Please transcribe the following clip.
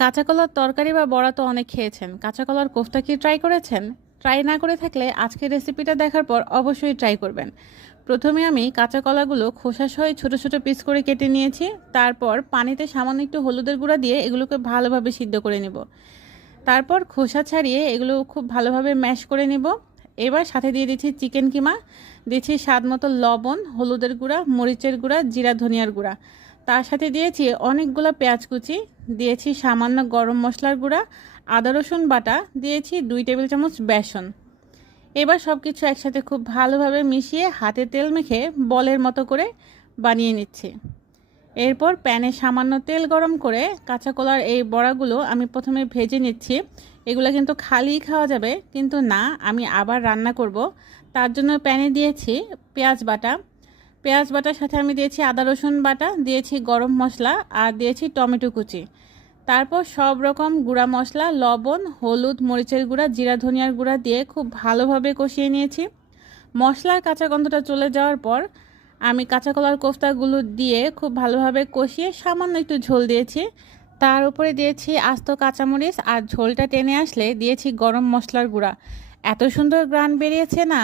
কাঁচা কলার তরকারি বা বড়া তো অনেক খেয়েছেন। কাঁচা কলার কোফতা কি ট্রাই করেছেন? ট্রাই না করে থাকলে আজকের রেসিপিটা দেখার পর অবশ্যই ট্রাই করবেন। প্রথমে আমি কাঁচা কলাগুলো খোসাসহ ছোট ছোট পিস করে কেটে নিয়েছি। তারপর পানিতে সামান্য একটু হলুদের গুঁড়া দিয়ে এগুলোকে ভালোভাবে সিদ্ধ করে নেব। তারপর খোসা ছাড়িয়ে এগুলো খুব ভালোভাবে ম্যাশ করে নেব। এবার সাথে দিয়ে দিচ্ছি চিকেন কিমা, দিচ্ছি স্বাদ মতো লবণ, হলুদের গুঁড়া, মরিচের গুঁড়া, জিরা ধনিয়ার গুঁড়া। তার সাথে দিয়েছি অনেকগুলো পেঁয়াজ কুচি, দিয়েছি সামান্য গরম মশলার গুঁড়া, আদা রসুন বাটা, দিয়েছি 2 টেবিল চামচ বেসন। এবার সব কিছু একসাথে খুব ভালোভাবে মিশিয়ে হাতে তেল মেখে বলের মতো করে বানিয়ে নিচ্ছি। এরপর প্যানে সামান্য তেল গরম করে কাঁচা কলার এই বড়াগুলো আমি প্রথমে ভেজে নিচ্ছি। এগুলো কিন্তু খালিই খাওয়া যাবে, কিন্তু না, আমি আবার রান্না করব। তার জন্য প্যানে দিয়েছি পেঁয়াজ বাটা। পেঁয়াজ বাটার সাথে আমি দিয়েছি আদা রসুন বাটা, দিয়েছি গরম মশলা আর দিয়েছি টমেটো কুচি। তারপর সব রকম গুঁড়া মশলা, লবণ, হলুদ, মরিচের গুঁড়া, জিরা ধনিয়ার গুঁড়া দিয়ে খুব ভালোভাবে কষিয়ে নিয়েছি। মশলার কাঁচা গন্ধটা চলে যাওয়ার পর আমি কাঁচা কলার কোফতাগুলো দিয়ে খুব ভালোভাবে কষিয়ে সামান্য একটু ঝোল দিয়েছি। তার উপরে দিয়েছি আস্ত কাঁচামরিচ আর ঝোলটা টেনে আসলে দিয়েছি গরম মশলার গুঁড়া। এত সুন্দর গ্রান বেরিয়েছে না।